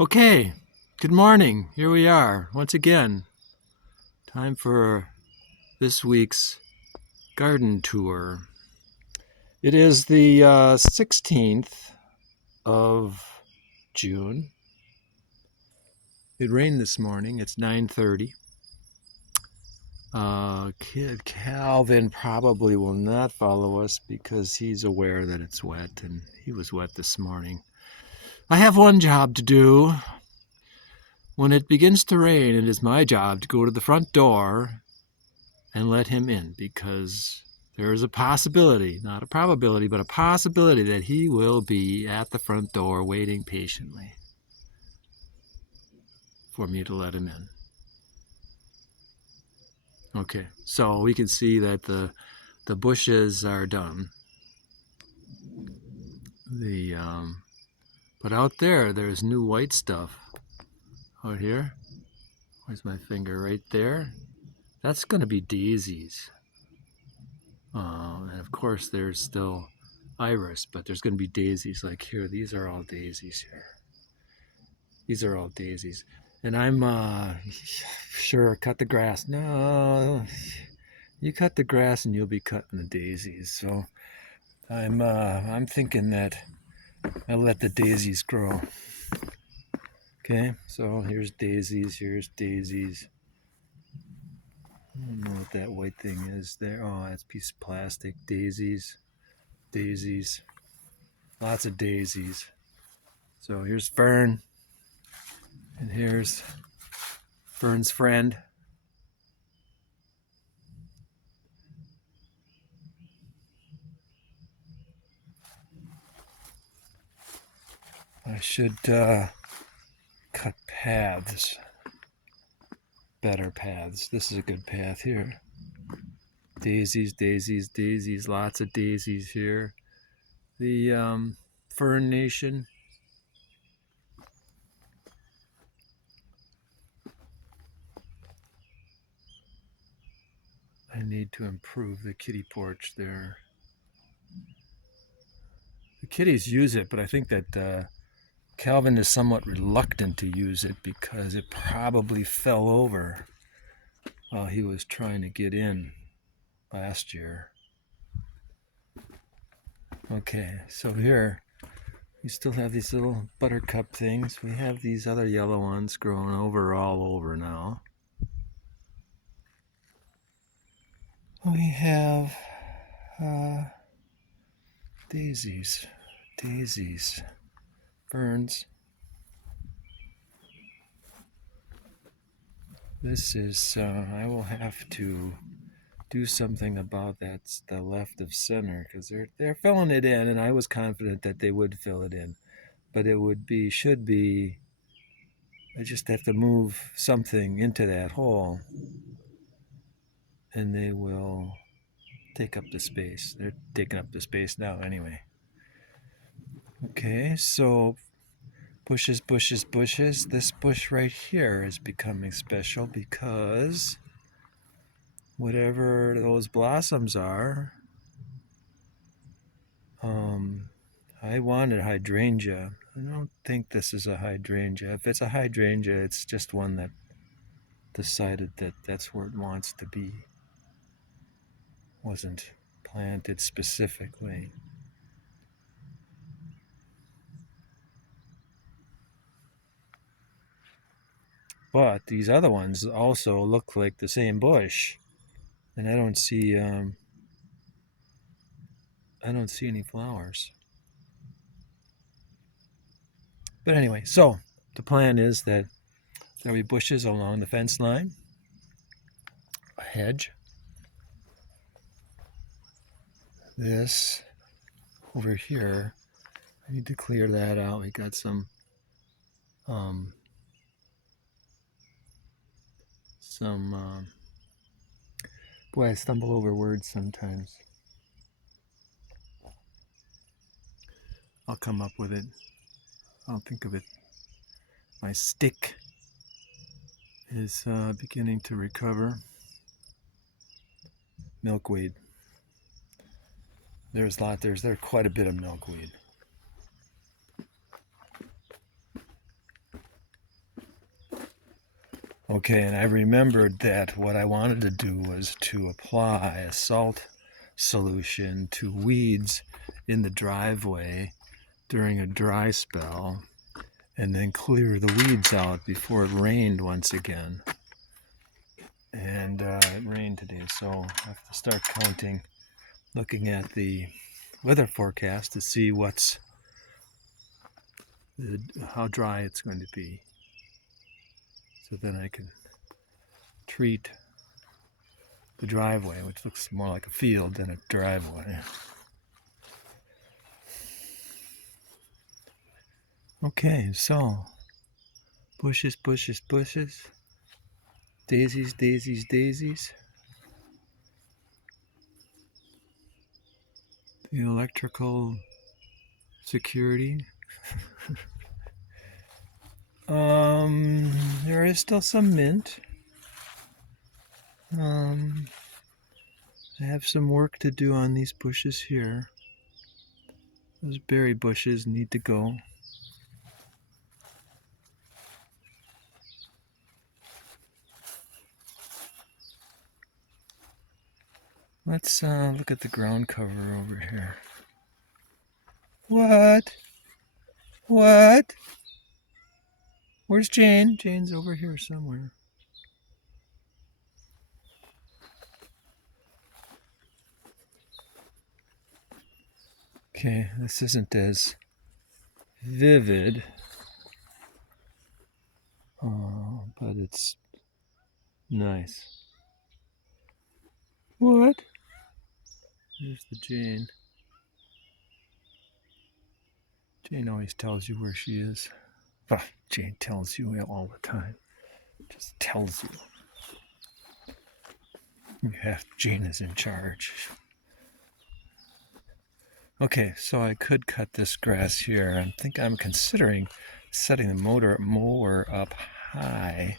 Okay, good morning. Here we are once again. Time for this week's garden tour. It is the 16th of June. It rained this morning. It's 9:30. Kid Calvin probably will not follow us because he's aware that it's wet, and he was wet this morning. I have one job to do. When it begins to rain, it is my job to go to the front door and let him in, because there is a possibility, not a probability, but a possibility that he will be at the front door waiting patiently for me to let him in. Okay, so we can see that the bushes are done. But out there's new white stuff. Out here, where's my finger? Right there. That's going to be daisies. And of course, there's still iris, but there's going to be daisies like here. These are all daisies here. These are all daisies. And I'm sure cut the grass. No, you cut the grass and you'll be cutting the daisies. So I'm thinking that I'll let the daisies grow. Okay, so here's daisies, here's daisies. I don't know what that white thing is there. Oh, that's a piece of plastic. Daisies, daisies, lots of daisies. So here's Fern, and here's Fern's friend. I should cut paths, better paths. This is a good path here. Daisies, daisies, daisies, lots of daisies here. The Fern Nation. I need to improve the kitty porch there. The kitties use it, but I think that Calvin is somewhat reluctant to use it because it probably fell over while he was trying to get in last year. Okay, so here we still have these little buttercup things. We have these other yellow ones growing all over now. We have daisies, ferns. This is, I will have to do something about that, the left of center, because they're filling it in, and I was confident that they would fill it in. But it should be, I just have to move something into that hole, and they will take up the space. They're taking up the space now anyway. Okay, so bushes, bushes, bushes. This bush right here is becoming special because whatever those blossoms are, I wanted hydrangea. I don't think this is a hydrangea. If it's a hydrangea, it's just one that decided that that's where it wants to be. Wasn't planted specifically. But these other ones also look like the same bush, and I don't see any flowers. But anyway, so the plan is that there'll be bushes along the fence line, a hedge. This over here, I need to clear that out. We got some boy, I stumble over words sometimes. I'll come up with it. I'll think of it. My stick is beginning to recover. Milkweed. There's quite a bit of milkweed. Okay, and I remembered that what I wanted to do was to apply a salt solution to weeds in the driveway during a dry spell and then clear the weeds out before it rained once again. And it rained today, so I have to start counting, looking at the weather forecast to see how dry it's going to be, so then I can treat the driveway, which looks more like a field than a driveway. Okay, so bushes, bushes, bushes, daisies, daisies, daisies. The electrical security. There is still some mint. I have some work to do on these bushes here. Those berry bushes need to go. Let's look at the ground cover over here. What? What? Where's Jane? Jane's over here somewhere. Okay, this isn't as vivid, but it's nice. What? There's the Jane. Jane always tells you where she is. Bah, Jane tells you all the time. Just tells you. Jane is in charge. Okay, so I could cut this grass here. I think I'm considering setting the mower up high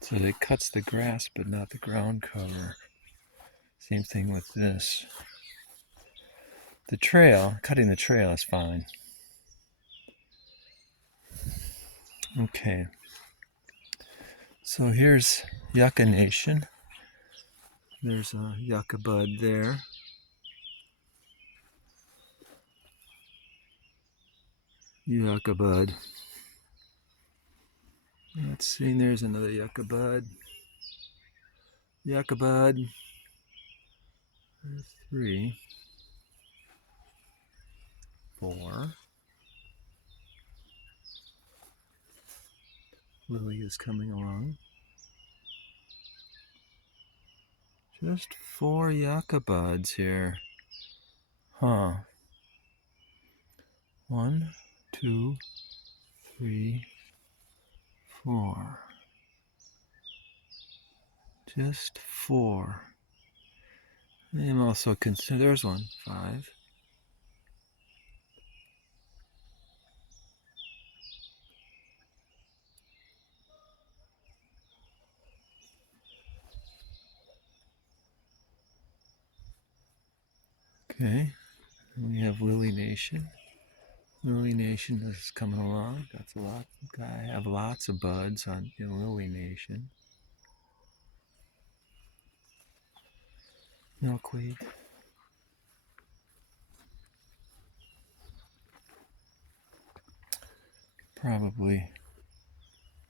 so that it cuts the grass but not the ground cover. Same thing with this. The trail, cutting the trail is fine. Okay, so here's Yucca Nation. There's a yucca bud there. Yucca bud. Let's see, there's another yucca bud. Yucca bud. There's 3, 4. Lily is coming along. Just 4 yucca buds here. Huh. 1, 2, 3, 4. Just 4. I'm also concerned. There's 1, 5. Okay. And we have Lily Nation. Lily Nation is coming along. That's a lot. I have lots of buds in Lily Nation. Milkweed. Probably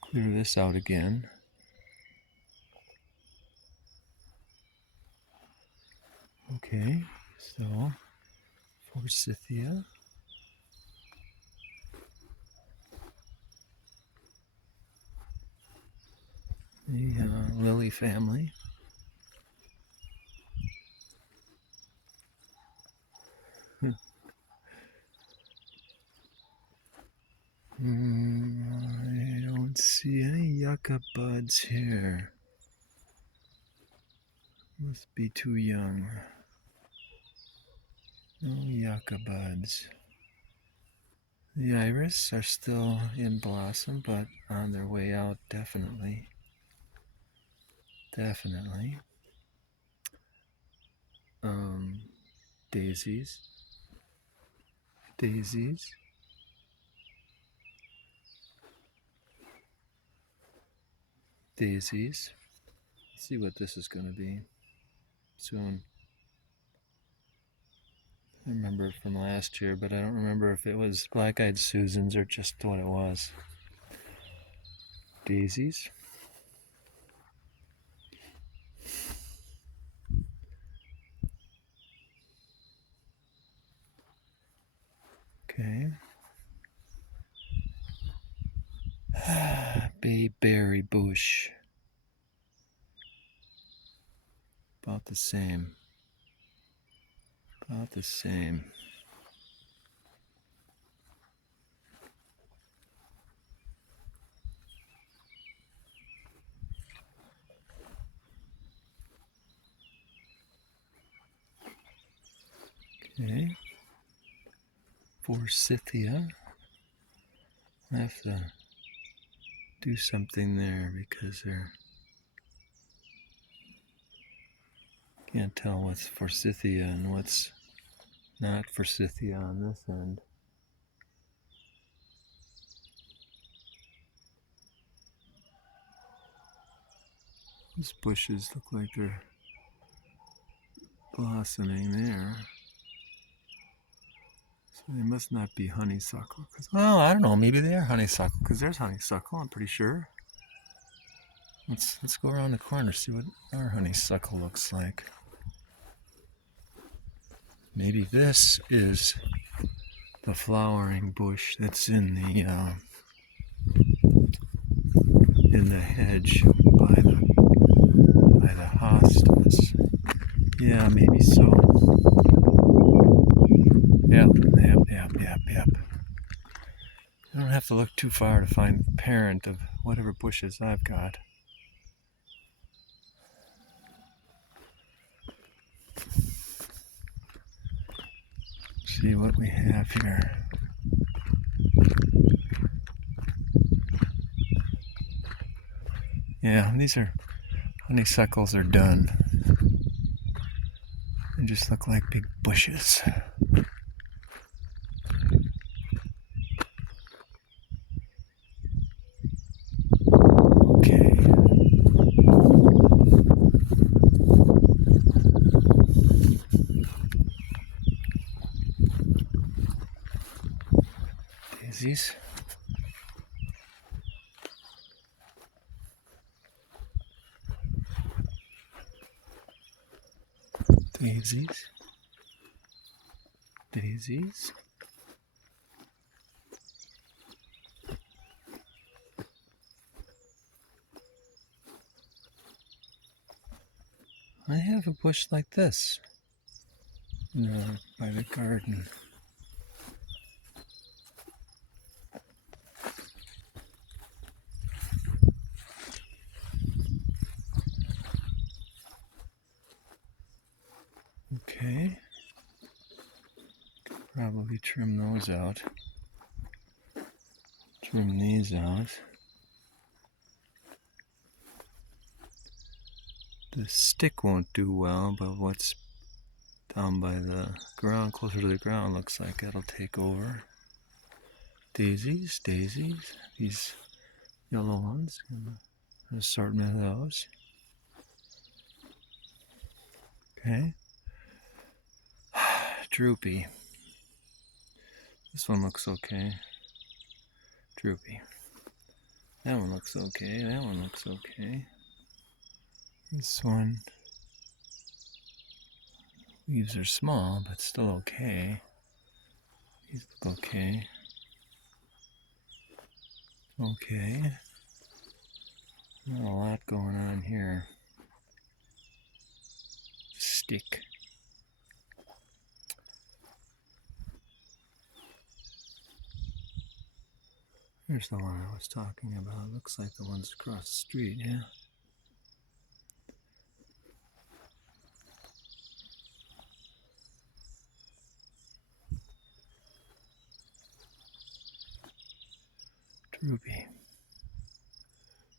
clear this out again. Okay, so Forsythia. The lily family. I don't see any yucca buds here. Must be too young. No yucca buds. The iris are still in blossom, but on their way out, definitely. Definitely. Daisies. Daisies. daisies. Let's see what this is going to be soon. I remember it from last year, but I don't remember if it was black-eyed Susans or just what it was. Daisies. Okay. Bayberry bush. About the same. About the same. Okay. Forsythia. I have to do something there because they're can't tell what's Forsythia and what's not Forsythia on this end. These bushes look like they're blossoming there. So they must not be honeysuckle. Well, I don't know. Maybe they are honeysuckle because there's honeysuckle, I'm pretty sure. Let's go around the corner, see what our honeysuckle looks like. Maybe this is the flowering bush that's in the hedge by the hostas. Yeah, maybe so. Yep. I don't have to look too far to find the parent of whatever bushes I've got. See what we have here. Yeah, these are honeysuckles are done. They just look like big bushes. Okay. Daisies. Daisies. Daisies. I have a bush like this by the garden. Okay. Probably trim those out. Trim these out. The stick won't do well, but what's down by the ground, closer to the ground, looks like it'll take over. Daisies, these yellow ones, an assortment of those. Okay. Droopy. This one looks okay. Droopy. That one looks okay. That one looks okay. This one. Leaves are small, but still okay. These look okay. Okay. Not a lot going on here. Stick. Here's the one I was talking about. Looks like the ones across the street, yeah. Droopy.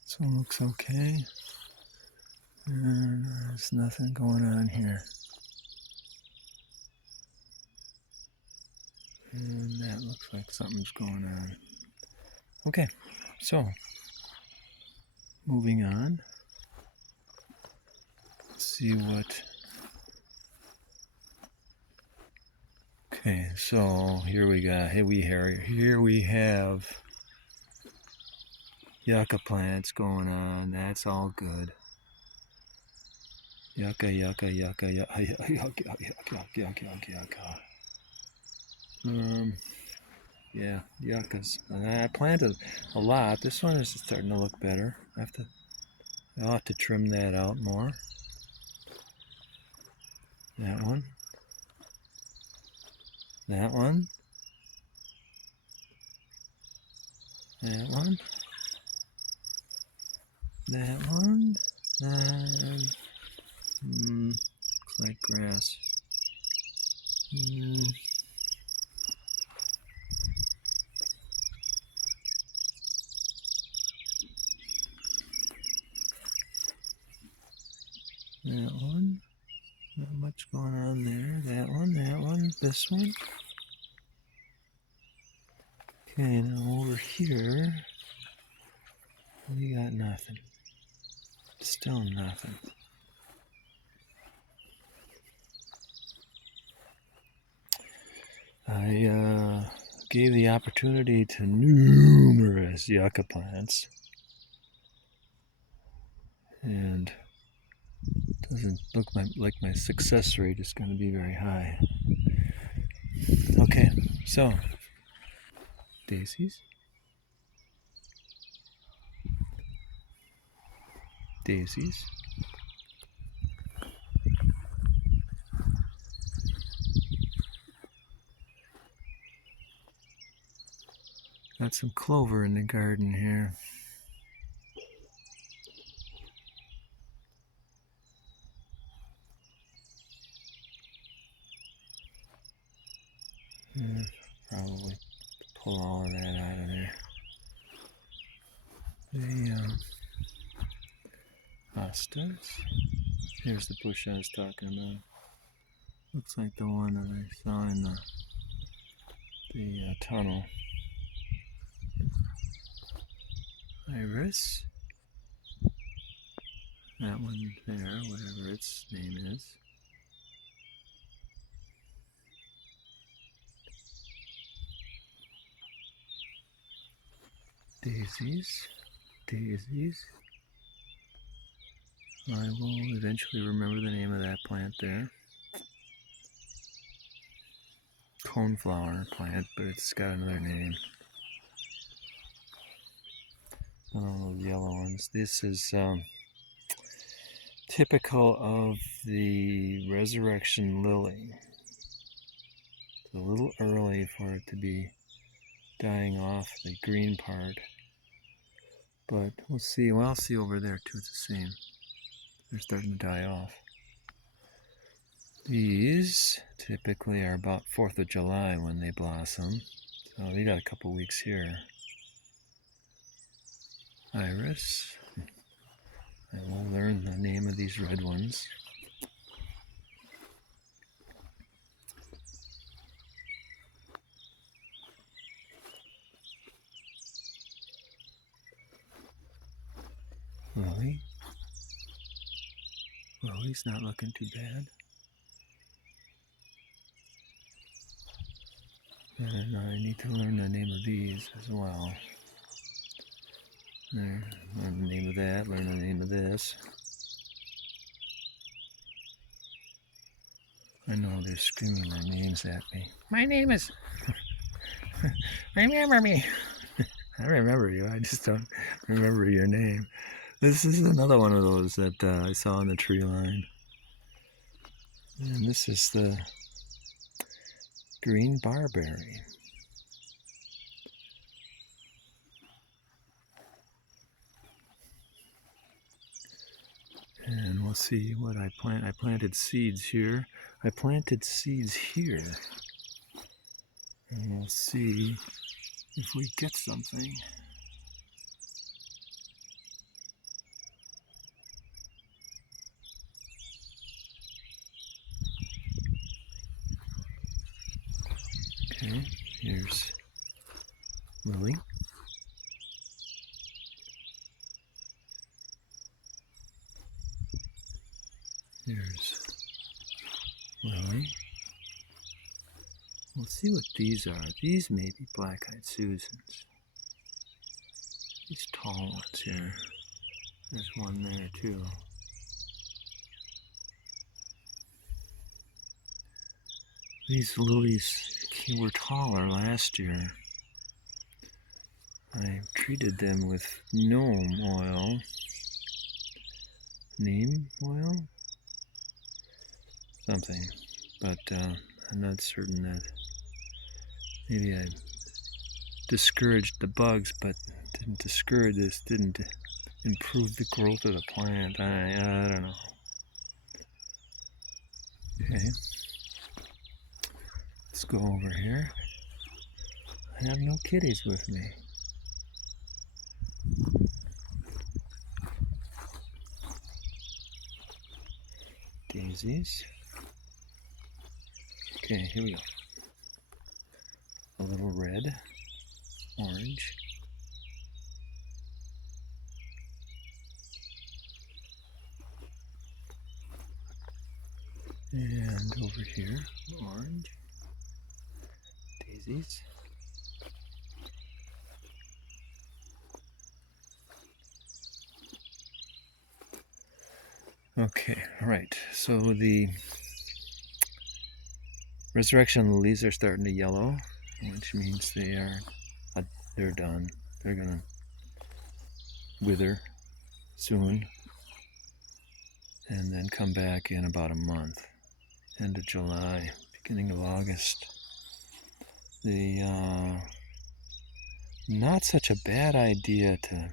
This one looks okay. And there's nothing going on here. And that looks like something's going on. Okay, so moving on. Let's see what. Okay, so here we have yucca plants going on. That's all good. Yucca. Yeah, yuccas. And I planted a lot. This one is starting to look better. I'll have to trim that out more. That one. That one. That one. That one. And looks like grass. That one. Not much going on there. That one, this one. Okay, now over here, we got nothing. Still nothing. I gave the opportunity to numerous yucca plants, and doesn't look like my success rate is going to be very high. Okay, so daisies. Daisies. Got some clover in the garden here. Probably pull all of that out of there. The hostas. Here's the bush I was talking about. Looks like the one that I saw in the tunnel. Iris. That one there, whatever its name is. Daisies. Daisies. I will eventually remember the name of that plant there. Coneflower plant, but it's got another name. Oh, yellow ones. This is typical of the resurrection lily. It's a little early for it to be dying off the green part, but we'll see. Well, I'll see over there too. It's the same. They're starting to die off. These typically are about 4th of July when they blossom, so we got a couple weeks here. Iris. I will learn the name of these red ones. Lily. Lily's not looking too bad. And I need to learn the name of these as well. There, learn the name of that, learn the name of this. I know they're screaming their names at me. My name is... Remember me. I remember you, I just don't remember your name. This is another one of those that I saw on the tree line. And this is the green barberry. And we'll see what I plant. I planted seeds here. I planted seeds here. And we'll see if we get something. Okay, here's Lily. There's Lily. We'll see what these are. These may be black-eyed Susans. These tall ones here. There's one there too. These lilies were taller last year. I treated them with neem oil. Neem oil? Something. But I'm not certain that maybe I discouraged the bugs, but didn't discourage this, didn't improve the growth of the plant. I don't know. Okay. Let's go over here. I have no kitties with me. Daisies. Okay, here we go. A little red, orange. And over here, orange. Daisies. Okay, all right. So the resurrection lilies are starting to yellow, which means they're done. They're gonna wither soon, and then come back in about a month, end of July, beginning of August. Not such a bad idea to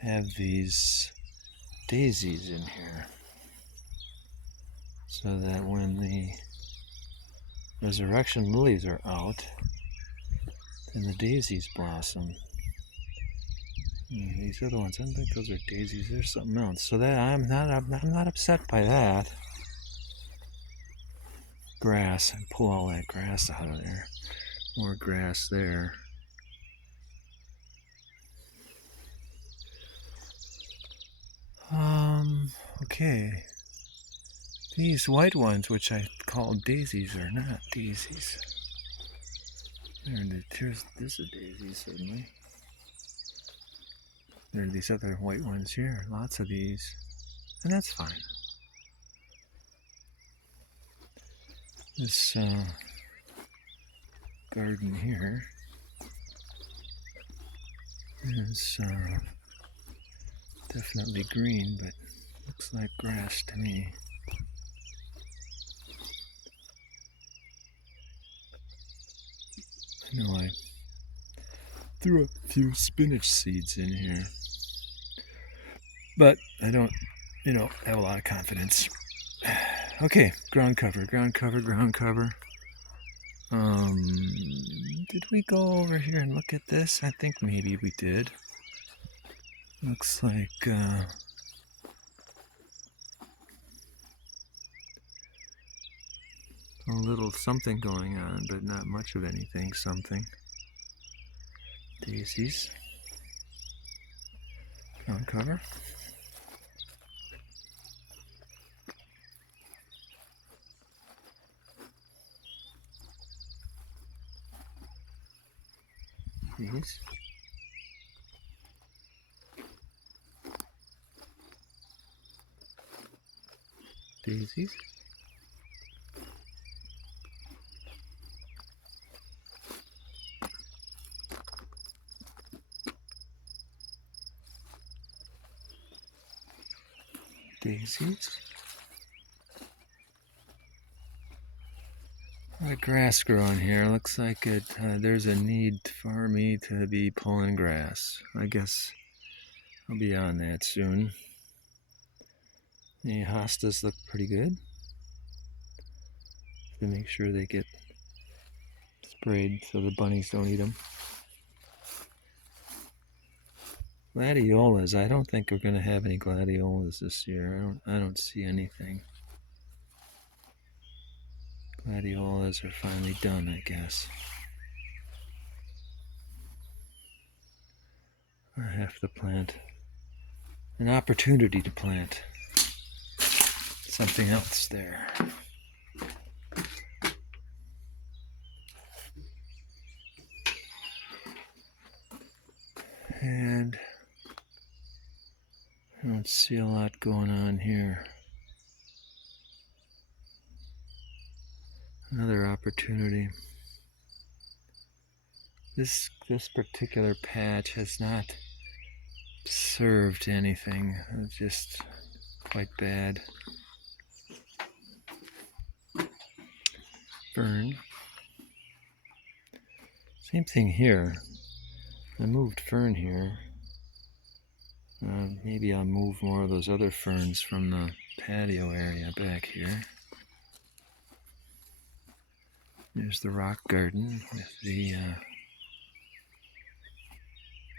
have these daisies in here, so that when the resurrection lilies are out, then the daisies blossom. These other ones, I don't think those are daisies. There's something else. So that I'm not upset by that. Grass, and pull all that grass out of there. More grass there. Okay. These white ones, which I call daisies, are not daisies. This is a daisy, certainly. There are these other white ones here, lots of these, and that's fine. This garden here is definitely green, but looks like grass to me. I know I threw a few spinach seeds in here, but I don't, have a lot of confidence. Okay, ground cover. Did we go over here and look at this? I think maybe we did. Looks like a little something going on, but not much of anything. Something. Daisies. Ground cover. These. Daisies. Daisies. A lot of grass growing here. Looks like there's a need for me to be pulling grass. I guess I'll be on that soon. The hostas look pretty good. To make sure they get sprayed so the bunnies don't eat them. Gladiolas. I don't think we're going to have any gladiolas this year. I don't see anything. Gladiolas are finally done, I guess. I have to plant. An opportunity to plant. something else there. And I don't see a lot going on here. Another opportunity. This particular patch has not served anything. It's just quite bad. Fern. Same thing here. I moved fern here. Maybe I'll move more of those other ferns from the patio area back here. There's the rock garden with the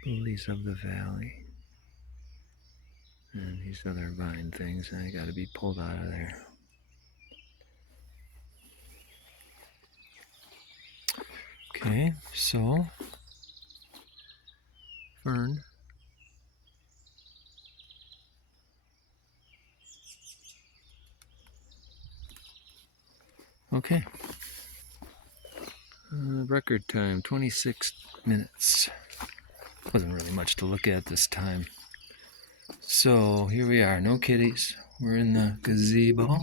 lilies of the valley. And these other vine things, I gotta be pulled out of there. Okay, so fern. Okay. Record time, 26 minutes. Wasn't really much to look at this time. So here we are, no kitties. We're in the gazebo.